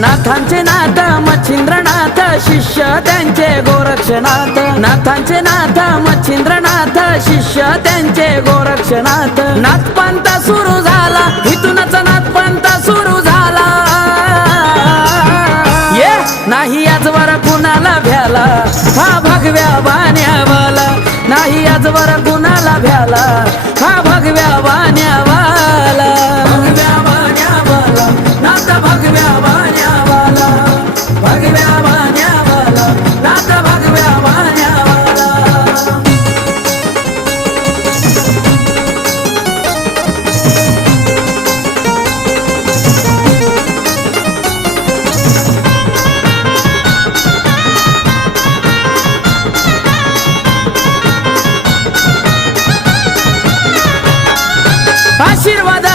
नाथांचे नाथ मच्छिंद्रनाथ शिष्य त्यांचे गोरक्षनाथ. नाथांचे नाथ मच्छिंद्रनाथ शिष्य त्यांचे गोरक्षनाथ. नाथपंथ सुरू झाला इथूनच नाथपंथ सुरू झाला. ये नाही आजवर कुणाला भ्याला हा भगव्या बाण्यावाला नाही आजवर कुणाला भ्याला हा भगव्या बाण्या आशीर्वाद